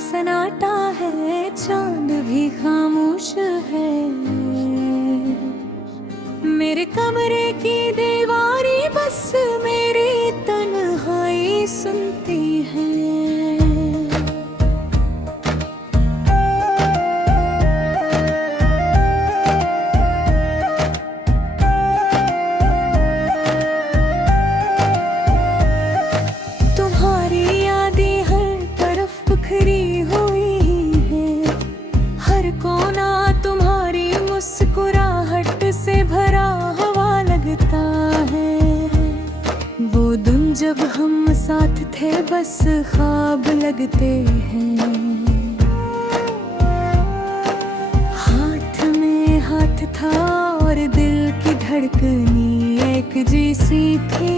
सन्नाटा है, चांद भी खामोश है। मेरे कमरे की दीवारी बस मेरी तन्हाई सुनती है। तुम्हारी यादें हर तरफ बिखरी हुई है, हर कोना तुम्हारी मुस्कुराहट से भरा हुआ लगता है। वो दिन जब हम साथ थे बस ख्वाब लगते हैं। हाथ में हाथ था और दिल की धड़कनी एक जैसी थी।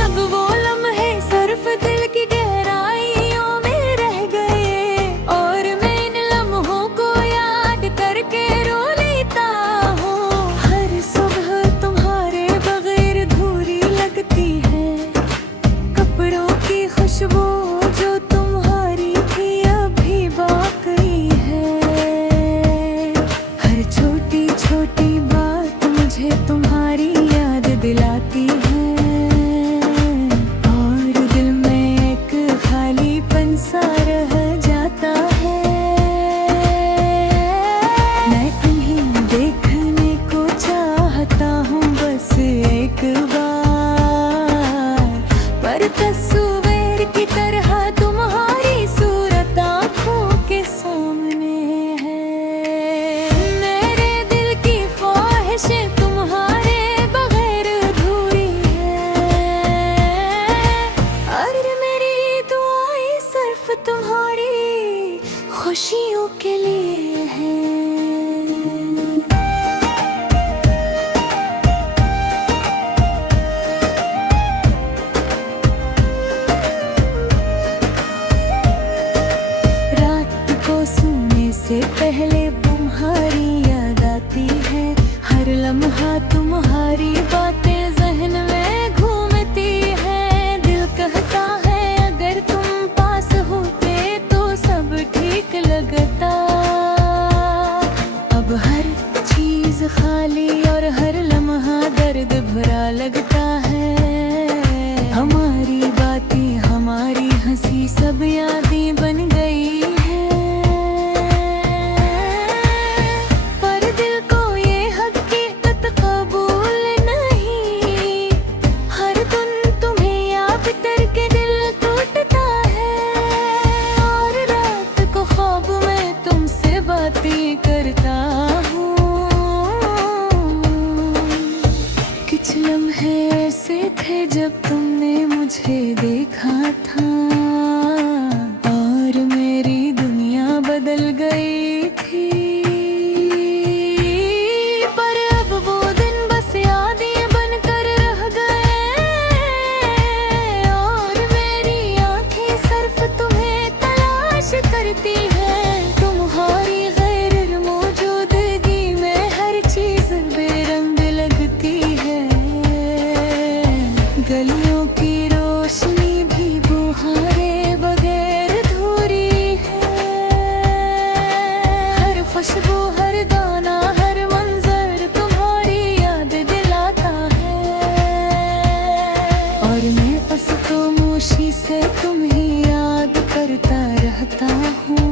अब वो लम्हे सिर्फ दिल की गहराइयों में रह गए और मैं इन लम्हों को याद करके रो लेता हूँ। हर सुबह तुम्हारे बगैर अधूरी लगती है, कपड़ों की खुशबू जो तुम्हारी थी अभी बाकी है। हर छोटी छोटी बात मुझे तुम्हारी याद दिलाती है और दिल में एक खालीपन सा रह जाता है। मैं तुम्हें देखने को चाहता हूँ बस एक बार, पर तस्वीर की तरह तुम्हारी सूरत आँखों के सामने है। मेरे दिल की ख्वाहिशें तुम्हारे बगैर अधूरी है और मेरी दुआएं सिर्फ तुम्हारी खुशियों के लिए है। रात को सोने से पहले तुम्हारी याद आती है, हर लम्हा तुम्हारी बातें जहन में घूमती है। दिल कहता है अगर तुम पास होते तो सब ठीक लगता। अब हर चीज खाली और हर लम्हा दर्द भरा लगता है। हमारी बातें हमारी हंसी सब यादें बन गई है, पर दिल को ये हकीकत कबूल नहीं। हर दिन तुम्हें याद करके दिल टूटता है और रात को ख्वाब में तुमसे बातें करता हूँ। कुछ लम्हे ऐसे थे जब तुमने मुझे देखा था और मेरी दुनिया बदल गई थी। पर अब वो दिन बस यादें बनकर रह गए और मेरी आंखें सिर्फ तुम्हें तलाश करती हैं। तुम्हारी गैर मौजूदगी में हर चीज बेरंग लगती है। गलियों की रोशनी भी बुहारे बगैर अधूरी है। हर खुशबू हर दाना हर मंजर तुम्हारी याद दिलाता है और मैं बस खामोशी से तुम्हें याद करता रहता हूँ।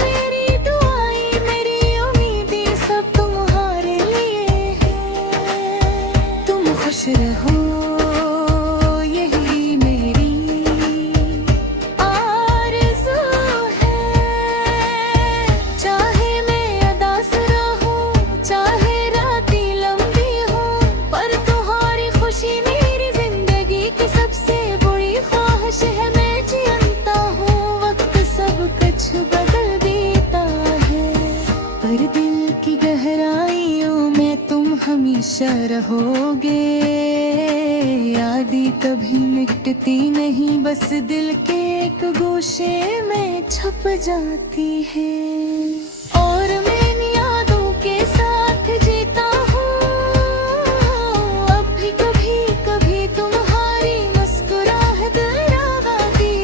मेरी दुआएं मेरी उम्मीदें सब तुम्हारे लिए हैं। तुम खुश रहो यही मेरी आरज़ू है। चाहे मैं अदास रहूं चाहे रातें लंबी हो, पर तुम्हारी खुशी मेरी जिंदगी की सबसे बड़ी ख्वाहिश है। मैं जानता हूँ वक्त सब कुछ बदल देता है, पर दिल की गहराइयों में तुम हमेशा रहोगे। यादें कभी मिटती नहीं, बस दिल के एक गोशे में छप जाती है और मैं इन यादों के साथ जीता हूँ। अब भी कभी कभी तुम्हारी मुस्कुराहट डराती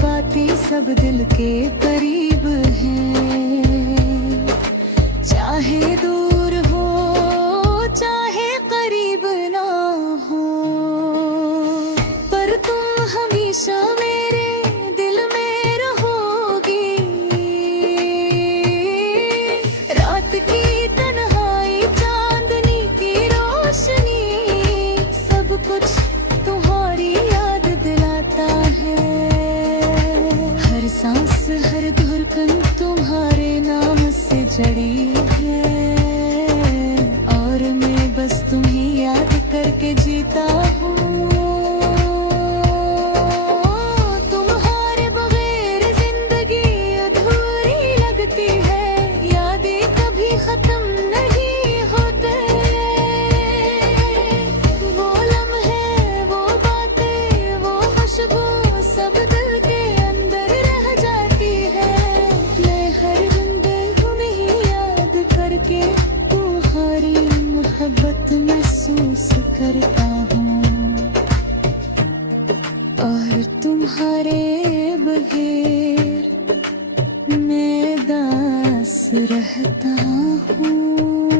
बातें सब दिल के करीब हैं, चाहे दूर हो चाहे करीब ना हो, पर तुम हमेशा मेरे दिल में रहोगी। रात की तन्हाई चांदनी की रोशनी, सब कुछ तुम्हारी याद दिलाता है। हर सांस हर धड़कन तुम्हारे नाम से जड़ी है, और मैं बस तुम्हें याद करके जीता हूँ। तुम्हारे बगैर जिंदगी अधूरी लगती है, यादें कभी खत्म नहीं होते। वो लम्हे वो बातें वो खुशबू सब दिल के अंदर रह जाती है। मैं हर बंदे तुम्हें याद करके तुम्हारी मोहब्बत महसूस करता हूँ, और तुम्हारे बगैर मैं दास रहता हूँ।